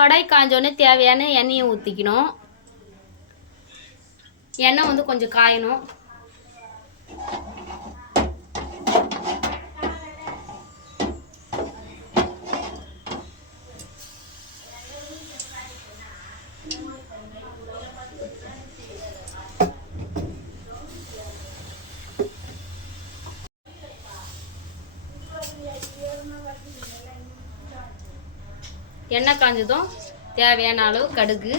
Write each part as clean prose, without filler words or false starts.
கடாய் காஞ்சோடனே தேவையான எண்ணெயை ஊற்றிக்கணும். எண்ணெய் வந்து கொஞ்சம் காயணும். எண்ணெய் காஞ்சதும் தேவையான அளவு கடுகு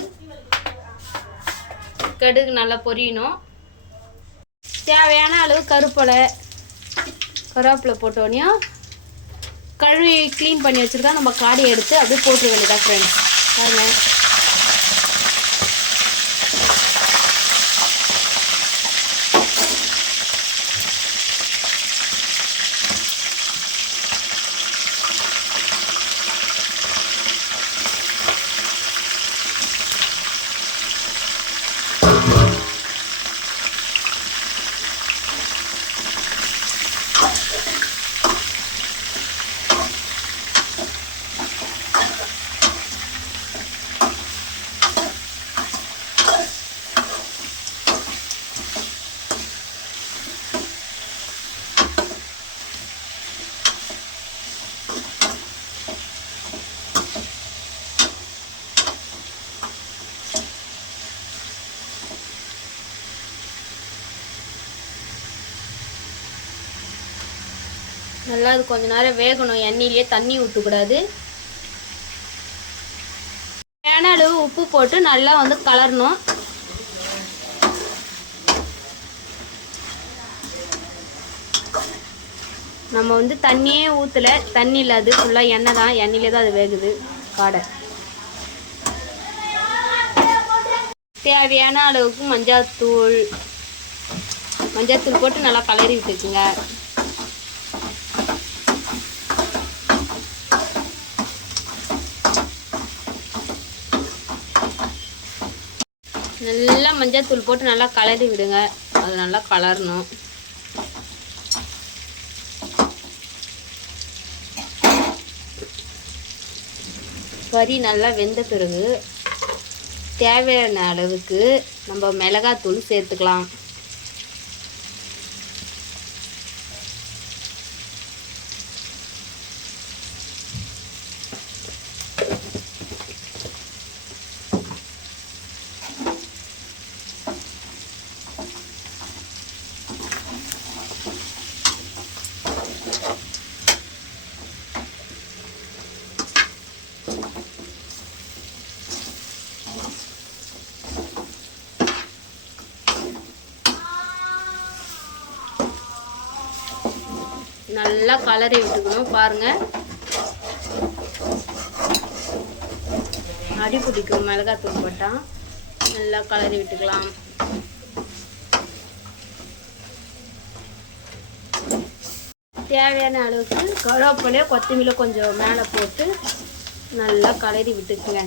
நல்லா பொரியணும். தேவையான அளவு கருவேப்பிலை போட்டோன்னே கழுவி க்ளீன் பண்ணி வச்சுருக்கா நம்ம காடையை எடுத்து அப்படியே போட்டுற வேண்டியதா ஃப்ரெண்ட்ஸ். பாருங்கள், நல்லா அது கொஞ்ச நேரம் வேகணும். எண்ணெயிலே தண்ணி ஊற்றக்கூடாது. தேவையான அளவு உப்பு போட்டு நல்லா வந்து கலரணும். நம்ம வந்து தண்ணியே ஊற்றலை, தண்ணி இல்லை, அது ஃபுல்லாக எண்ணெய் தான். எண்ணெயிலே தான் அது வேகுது காடை. தேவையான அளவுக்கு மஞ்சாத்தூள் போட்டு நல்லா கலரி விட்டுக்குங்க. நல்லா மஞ்சள் போட்டு நல்லா கலரி விடுங்க. அது நல்லா கலரணும். கறி நல்லா வெந்த பிறகு தேவையான அளவுக்கு நம்ம மிளகாத்தூள் சேர்த்துக்கலாம். நல்லா கலரி விட்டுக்கணும். பாருங்க, அடி பிடிக்கும் மிளகாத்தூள் போட்டால். நல்லா கலரி விட்டுக்கலாம். தேவையான அளவுக்கு கருவேப்பிலையோ கொத்தமல்லியோ கொஞ்சம் மேலே போட்டு நல்லா கலரி விட்டுக்குங்க.